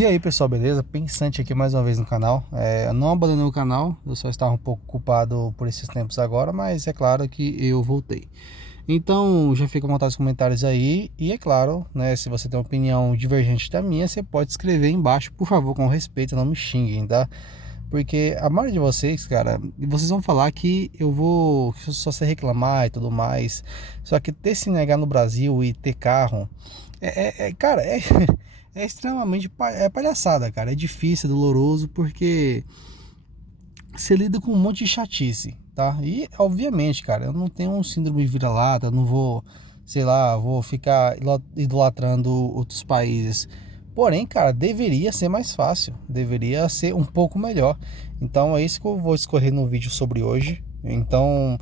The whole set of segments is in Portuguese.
E aí pessoal, beleza? Pensante aqui mais uma vez no canal. Eu não abandonei o canal, eu só estava um pouco ocupado por esses tempos agora, mas é claro que eu voltei. Então já fica à vontade nos comentários aí. E é claro, né, se você tem uma opinião divergente da minha, você pode escrever aí embaixo, por favor, com respeito, não me xinguem, tá? Porque a maioria de vocês, cara, vocês vão falar que que eu só sei reclamar e tudo mais. Só que ter CNH no Brasil e ter carro, cara, é extremamente palhaçada, cara. É difícil, é doloroso, porque você lida com um monte de chatice, tá? E, obviamente, cara, eu não tenho um síndrome de vira-lata, eu não vou, sei lá, vou ficar idolatrando outros países. Porém, cara, deveria ser mais fácil, deveria ser um pouco melhor. Então, é isso que eu vou escorrer no vídeo sobre hoje. Então,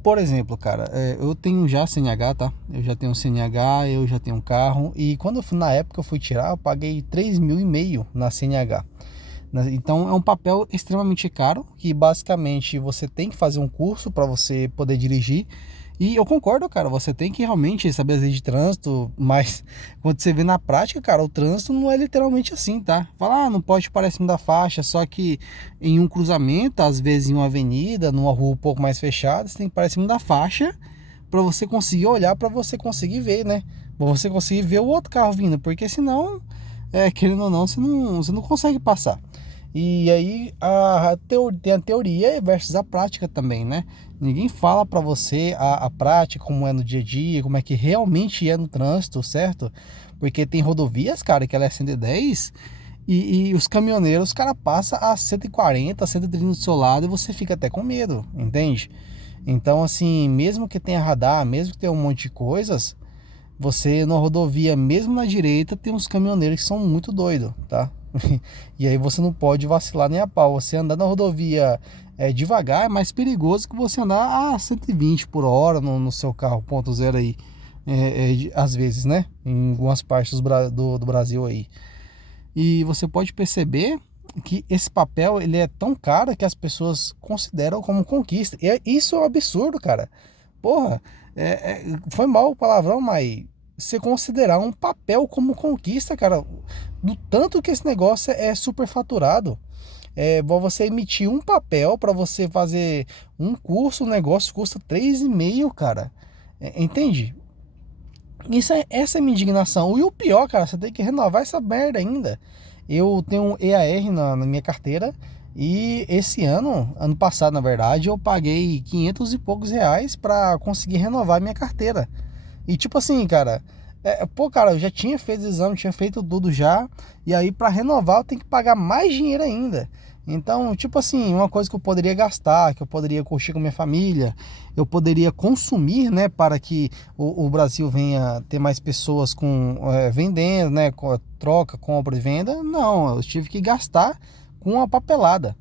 por exemplo, cara, eu tenho já CNH, tá? Eu já tenho CNH, eu já tenho um carro. E quando na época eu fui tirar, eu paguei 3.500 na CNH. Então é um papel extremamente caro, que basicamente você tem que fazer um curso para você poder dirigir. E eu concordo, cara, você tem que realmente saber as leis de trânsito, mas quando você vê na prática, cara, o trânsito não é literalmente assim, tá? Fala, não pode parar acima da faixa, só que em um cruzamento, às vezes em uma avenida, numa rua um pouco mais fechada, você tem que parar acima da faixa para você conseguir olhar, para você conseguir ver, né? Para você conseguir ver o outro carro vindo, porque senão, querendo ou não, você não consegue passar. E aí tem a teoria versus a prática também, né? Ninguém fala pra você a prática, como é no dia a dia, como é que realmente é no trânsito, certo? Porque tem rodovias, cara, que ela é 110 e os caminhoneiros, os cara passa a 140, 130 do seu lado e você fica até com medo, entende? Então, assim, mesmo que tenha radar, mesmo que tenha um monte de coisas, você na rodovia, mesmo na direita, tem uns caminhoneiros que são muito doidos, tá? E aí você não pode vacilar nem a pau. Você andar na rodovia devagar é mais perigoso que você andar a 120 por hora no seu carro ponto zero aí. Às vezes, né? Em algumas partes do Brasil aí. E você pode perceber que esse papel ele é tão caro que as pessoas consideram como conquista. Isso é um absurdo, cara. Porra, foi mal o palavrão, mas você considerar um papel como conquista, cara, do tanto que esse negócio é superfaturado. Você emitir um papel para você fazer um curso, o negócio custa 3.500, cara. Entende? Essa é a minha indignação. E o pior, cara, você tem que renovar essa merda ainda. Eu tenho um EAR na minha carteira e esse ano passado, na verdade, eu paguei 500 e poucos reais para conseguir renovar minha carteira. E tipo assim, cara, cara, eu já tinha feito o exame, tinha feito tudo já, e aí para renovar eu tenho que pagar mais dinheiro ainda. Então, tipo assim, uma coisa que eu poderia gastar, que eu poderia curtir com minha família, eu poderia consumir, né, para que o Brasil venha ter mais pessoas vendendo, né, troca, compra e venda. Não, eu tive que gastar com a papelada.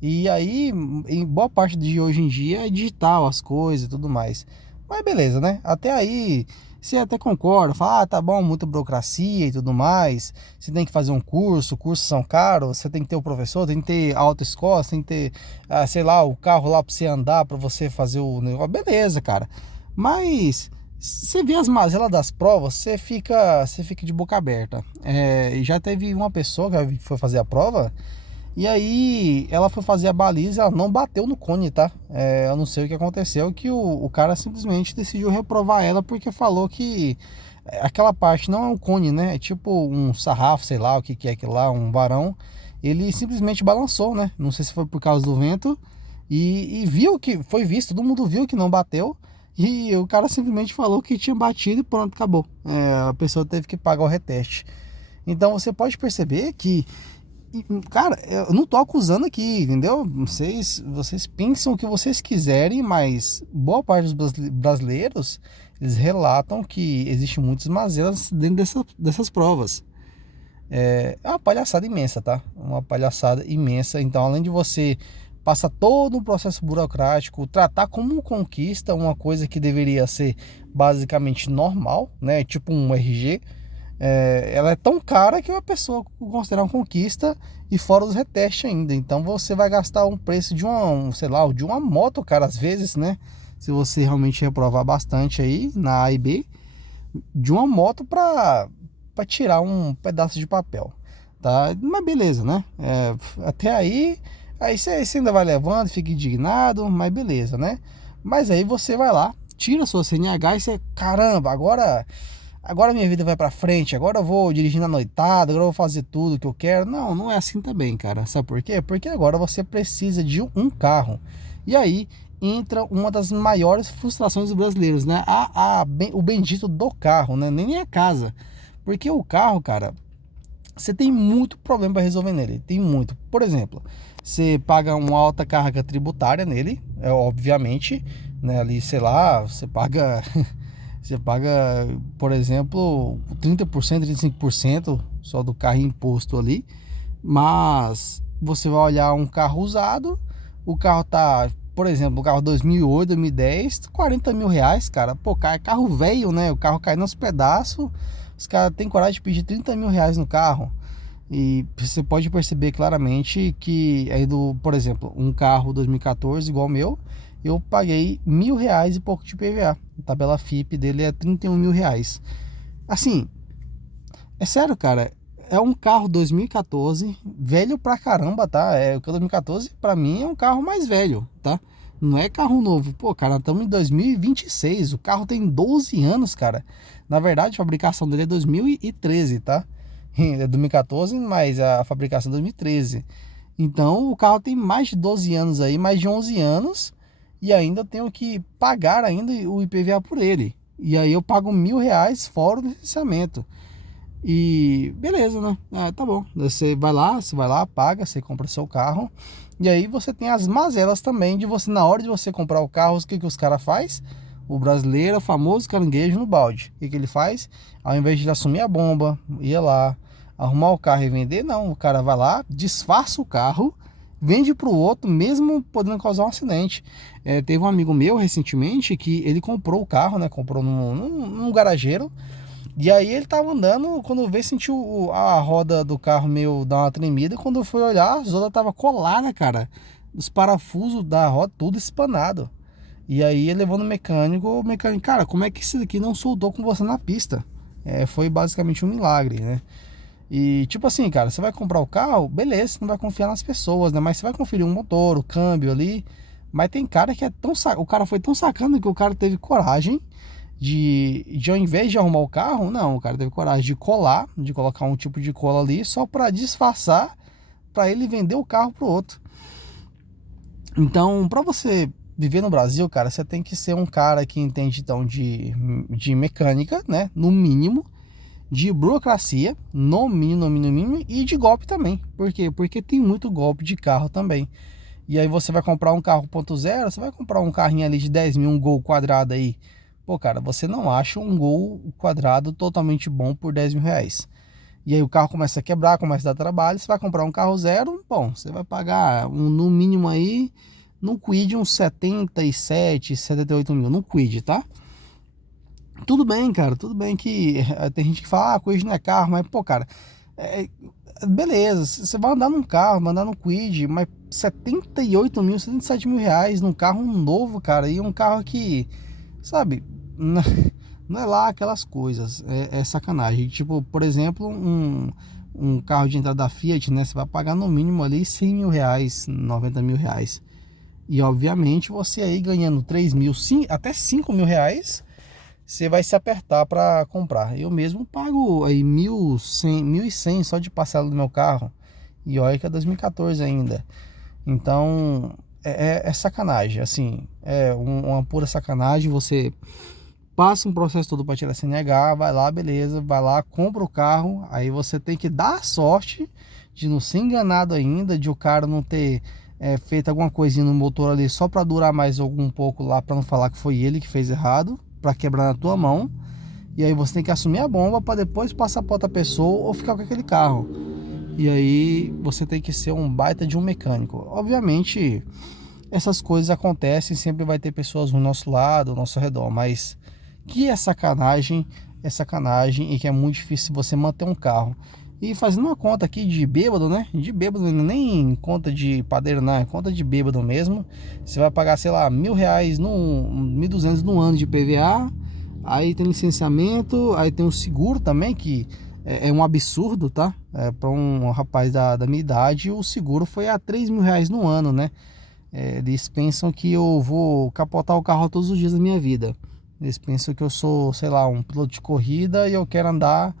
E aí, em boa parte de hoje em dia é digital as coisas e tudo mais. Mas beleza, né? Até aí, você até concorda, fala, tá bom, muita burocracia e tudo mais. Você tem que fazer um curso, cursos são caros, você tem que ter o professor, tem que ter autoescola, você tem que ter, sei lá, o carro lá pra você andar, pra você fazer o negócio. Beleza, cara. Mas você vê as mazelas das provas, você fica de boca aberta. E já teve uma pessoa que foi fazer a prova. E aí ela foi fazer a baliza, ela não bateu no cone, tá? Eu não sei o que aconteceu, que o cara simplesmente decidiu reprovar ela porque falou que aquela parte não é um cone, né? É tipo um sarrafo, sei lá o que é aquilo lá, um varão. Ele simplesmente balançou, né? Não sei se foi por causa do vento e viu que foi visto, todo mundo viu que não bateu. E o cara simplesmente falou que tinha batido e pronto, acabou. A pessoa teve que pagar o reteste. Então você pode perceber que cara, eu não tô acusando aqui, entendeu? Vocês pensam o que vocês quiserem, mas boa parte dos brasileiros, eles relatam que existem muitas mazelas dentro dessas provas. É uma palhaçada imensa, tá? Uma palhaçada imensa. Então, além de você passar todo um processo burocrático, tratar como conquista uma coisa que deveria ser basicamente normal, né? Tipo um RG, ela é tão cara que a pessoa considerar uma conquista e fora os retestes ainda. Então você vai gastar um preço de sei lá, de uma moto, cara, às vezes, né? Se você realmente reprovar bastante aí na A e B, de uma moto para tirar um pedaço de papel. tá? Mas beleza, né? Até aí você ainda vai levando, fica indignado, mas beleza, né? Mas aí você vai lá, tira a sua CNH e você, caramba, agora minha vida vai pra frente, agora eu vou dirigir na noitada, agora eu vou fazer tudo que eu quero. Não, não é assim também, cara. Sabe por quê? Porque agora você precisa de um carro. E aí entra uma das maiores frustrações dos brasileiros, né? O bendito do carro, né? Nem a casa. Porque o carro, cara, você tem muito problema para resolver nele. Tem muito. Por exemplo, você paga uma alta carga tributária nele, obviamente, né? Ali, sei lá, você paga, você paga, por exemplo, 30%, 35% só do carro em imposto ali. Mas você vai olhar um carro usado, o carro tá, por exemplo, o carro 2008, 2010, 40 mil reais, cara. Pô, carro velho, né? O carro cai nos pedaços. Os caras têm coragem de pedir 30 mil reais no carro. E você pode perceber claramente que aí por exemplo, um carro 2014 igual o meu, eu paguei R$ 1.000 e pouco de PVA. A tabela FIP dele é 31 mil reais. Assim, é sério, cara. É um carro 2014, velho pra caramba, tá? O 2014 pra mim é um carro mais velho, tá? Não é carro novo. Pô, cara, estamos em 2026. O carro tem 12 anos, cara. Na verdade, a fabricação dele é 2013, tá? É 2014, mas a fabricação é 2013. Então, o carro tem mais de 12 anos aí, mais de 11 anos. E ainda tenho que pagar ainda o IPVA por ele. E aí eu pago R$ 1.000 fora o licenciamento. E beleza, né? Tá bom. Você vai lá, paga, você compra seu carro. E aí você tem as mazelas também de você, na hora de você comprar o carro, o que os caras faz? O brasileiro, o famoso caranguejo no balde. O que ele faz? Ao invés de assumir a bomba, ir lá, arrumar o carro e vender, não. O cara vai lá, disfarça o carro, vende pro outro, mesmo podendo causar um acidente. Teve um amigo meu recentemente que ele comprou o carro, né? Comprou num garageiro. E aí ele tava andando, quando veio, sentiu a roda do carro meio dar uma tremida. E quando eu fui olhar, a roda tava colada, cara. Os parafusos da roda, tudo espanado. E aí ele levou no mecânico, o mecânico, cara, como é que isso daqui não soldou com você na pista? Foi basicamente um milagre, né? E tipo assim, cara, você vai comprar o carro, beleza, você não vai confiar nas pessoas, né? Mas você vai conferir um motor, o câmbio ali. Mas tem cara que o cara foi tão sacana que o cara teve coragem de ao invés de arrumar o carro, não, o cara teve coragem de colar, de colocar um tipo de cola ali só para disfarçar, para ele vender o carro pro outro. Então, para você viver no Brasil, cara, você tem que ser um cara que entende então de mecânica, né, no mínimo, de burocracia, no mínimo, e de golpe também. Por quê? Porque tem muito golpe de carro também. E aí você vai comprar um carro 1.0, você vai comprar um carrinho ali de 10 mil, um Gol quadrado aí. Pô, cara, você não acha um Gol quadrado totalmente bom por 10 mil reais. E aí o carro começa a quebrar, começa a dar trabalho. Você vai comprar um carro zero, bom, você vai pagar no mínimo aí, no Kwid, uns 77, 78 mil, no Kwid, tá? Tudo bem, cara, tudo bem que tem gente que fala, Kwid não é carro, mas, pô, cara, beleza, você vai andar num carro, vai andar no Kwid, mas 78 mil, 77 mil reais num carro novo, cara, e um carro que, sabe, não é lá aquelas coisas, é sacanagem. Tipo, por exemplo, um carro de entrada da Fiat, né, você vai pagar no mínimo ali 100 mil reais, 90 mil reais. E obviamente você aí ganhando 3 mil, até 5 mil reais, você vai se apertar para comprar. Eu mesmo pago aí 1.100 só de parcela do meu carro. E olha que é 2014 ainda. Então é sacanagem, assim, uma pura sacanagem. Você passa um processo todo para tirar CNH, vai lá, beleza, vai lá, compra o carro. Aí você tem que dar a sorte de não ser enganado ainda, de o cara não ter feito alguma coisinha no motor ali só para durar mais algum pouco lá, para não falar que foi ele que fez errado, para quebrar na tua mão. E aí você tem que assumir a bomba para depois passar para outra pessoa ou ficar com aquele carro. E aí você tem que ser um baita de um mecânico. Obviamente essas coisas acontecem, sempre vai ter pessoas do nosso lado, ao nosso redor, mas que é sacanagem e que é muito difícil você manter um carro. E fazendo uma conta aqui de bêbado, né? De bêbado, nem conta de padeiro, não, é conta de bêbado mesmo. Você vai pagar, sei lá, R$ 1.000, 1.200 no ano de PVA. Aí tem licenciamento, aí tem o seguro também, que é um absurdo, tá? Para um rapaz da minha idade, o seguro foi a R$ 3.000 no ano, né? Eles pensam que eu vou capotar o carro todos os dias da minha vida. Eles pensam que eu sou, sei lá, um piloto de corrida e eu quero andar,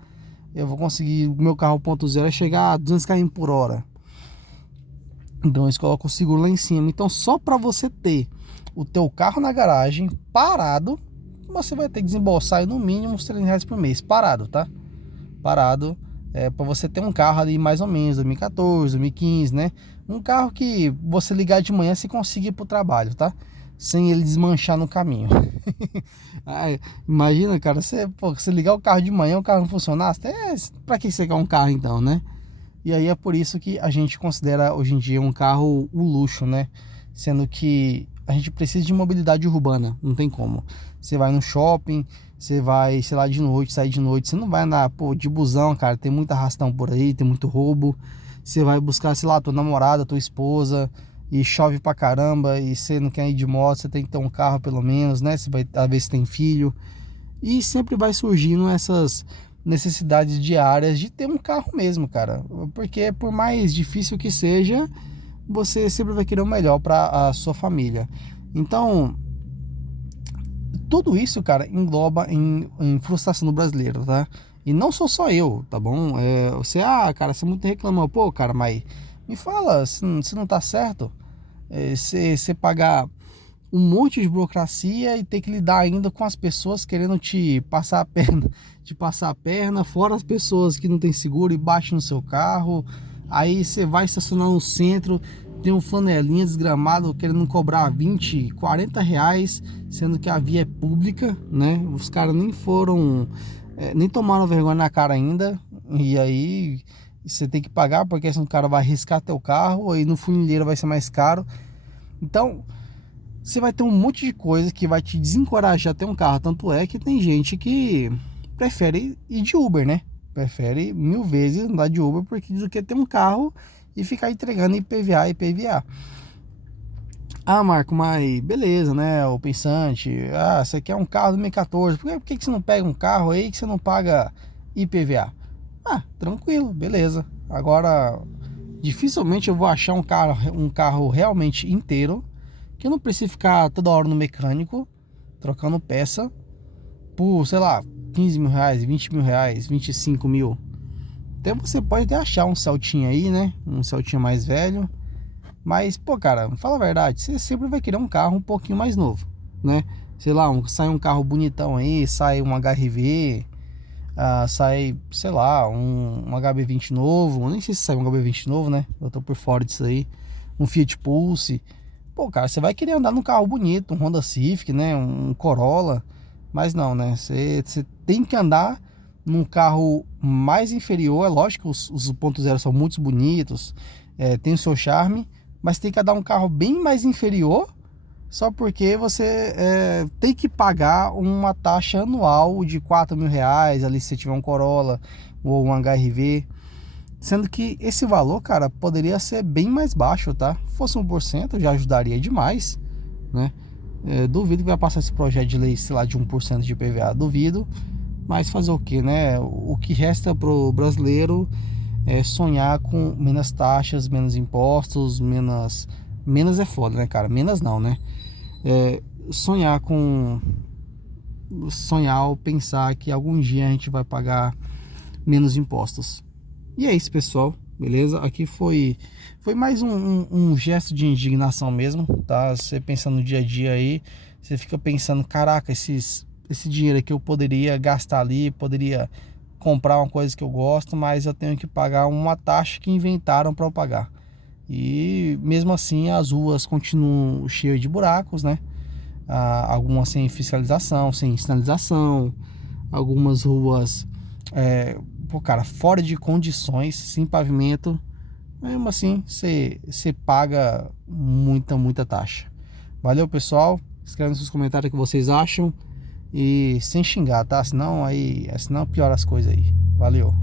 eu vou conseguir, o meu carro 1.0 é chegar a 200 km por hora. Então eles colocam o seguro lá em cima. Então só para você ter o teu carro na garagem parado, você vai ter que desembolsar aí no mínimo uns R$ 300 por mês, parado, tá? Parado, para você ter um carro ali mais ou menos 2014, 2015, né? Um carro que você ligar de manhã você consiga ir pro trabalho, tá? Sem ele desmanchar no caminho. Ai, imagina, cara, você ligar o carro de manhã, o carro não funcionar, para que você quer um carro então, né? E aí é por isso que a gente considera hoje em dia um carro um luxo, né? Sendo que a gente precisa de mobilidade urbana, não tem como. Você vai no shopping, você vai, sei lá, de noite, sair de noite, você não vai andar, pô, de busão, cara, tem muita arrastão por aí, tem muito roubo. Você vai buscar, sei lá, tua namorada, tua esposa, e chove pra caramba, e você não quer ir de moto, você tem que ter um carro pelo menos, né? Você vai, às vezes tem filho. E sempre vai surgindo essas necessidades diárias de ter um carro mesmo, cara. Porque por mais difícil que seja, você sempre vai querer o melhor para a sua família. Então, tudo isso, cara, engloba em frustração do brasileiro, tá? E não sou só eu, tá bom? Cara, você muito reclamou, pô, cara, mas me fala se não tá certo. Você pagar um monte de burocracia e ter que lidar ainda com as pessoas querendo te passar a perna, fora as pessoas que não tem seguro e batem no seu carro. Aí você vai estacionar no centro, tem um flanelinha desgramado querendo cobrar 20, 40 reais, sendo que a via é pública, né? Os caras nem foram, nem tomaram vergonha na cara ainda, e aí você tem que pagar porque senão o cara vai arriscar teu carro, aí no funileiro vai ser mais caro. Então você vai ter um monte de coisa que vai te desencorajar a ter um carro. Tanto é que tem gente que prefere ir de Uber, né? Prefere 1000 vezes andar de Uber porque do que ter um carro e ficar entregando IPVA e IPVA. Ah, Marco, mas beleza, né? O pensante, você quer um carro 2014, por que você não pega um carro aí que você não paga IPVA? Tranquilo, beleza. Agora, dificilmente eu vou achar um carro realmente inteiro que eu não preciso ficar toda hora no mecânico trocando peça por, sei lá, R$ 15.000, R$ 20.000, 25.000. Até você pode até achar um Celtinha aí, né? Um Celtinha mais velho. Mas, pô, cara, fala a verdade, você sempre vai querer um carro um pouquinho mais novo, né? Sei lá, sai um carro bonitão aí, sai um HR-V, sai, sei lá, um HB20 novo. Eu nem sei se sai um HB20 novo, né? Eu tô por fora disso aí. Um Fiat Pulse. Pô, cara, você vai querer andar num carro bonito, um Honda Civic, né? Um Corolla. Mas não, né? Você tem que andar num carro mais inferior. É lógico que os 1.0 são muito bonitos, tem o seu charme, mas tem que andar um carro bem mais inferior, só porque você tem que pagar uma taxa anual de R$ 4.000 ali se você tiver um Corolla ou um HR-V. Sendo que esse valor, cara, poderia ser bem mais baixo, tá? Se fosse 1%, já ajudaria demais, né? Duvido que vai passar esse projeto de lei, sei lá, de 1% de IPVA. Duvido, mas fazer o que, né? O que resta pro brasileiro é sonhar com menos taxas, menos impostos, menos é foda, né, cara? Menos não, né? Sonhar ou pensar que algum dia a gente vai pagar menos impostos. E é isso, pessoal, beleza? Aqui foi mais um gesto de indignação mesmo, tá? Você pensando no dia a dia aí, você fica pensando, caraca, esse dinheiro aqui eu poderia gastar ali, poderia comprar uma coisa que eu gosto, mas eu tenho que pagar uma taxa que inventaram para eu pagar. E mesmo assim as ruas continuam cheias de buracos, né? Algumas sem fiscalização, sem sinalização, algumas ruas pô, cara, fora de condições, sem pavimento. Mesmo assim, você paga muita taxa. Valeu, pessoal. Escreve nos seus comentários o que vocês acham. E sem xingar, tá? Senão piora as coisas aí. Valeu.